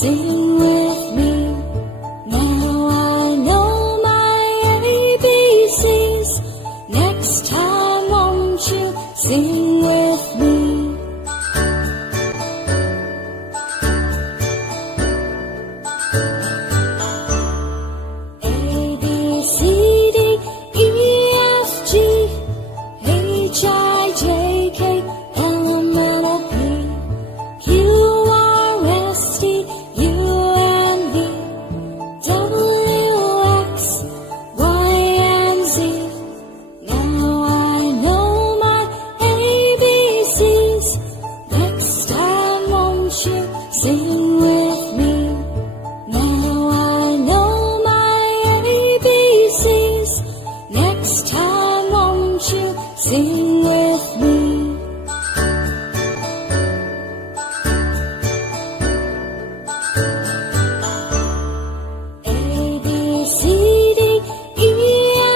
Sing with me. Now I know my ABCs. Next time won't you sing with me? A, B, C, D, E, F, G, H, I, J, K, L, M, N, O, P, Q, R, S, T, U, and V, W, X, Y, and Z. Now I know my ABCs. Next time won't you sing with me? Now I know my ABCs. Next time won't you sing with me? A, B, C, D, E,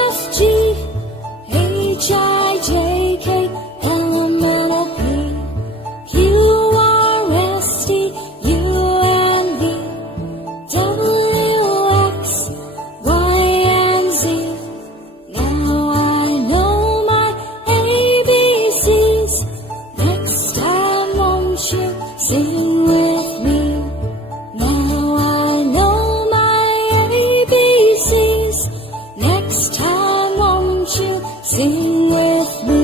F, G, H, I, J, K, L, M, N, O, P, Q, R, S, T, U, and V, W, X, Y, and Z. Now I know my ABCs. Next time won't you sing with me? Now I know my ABCs. Next time won't you sing with me?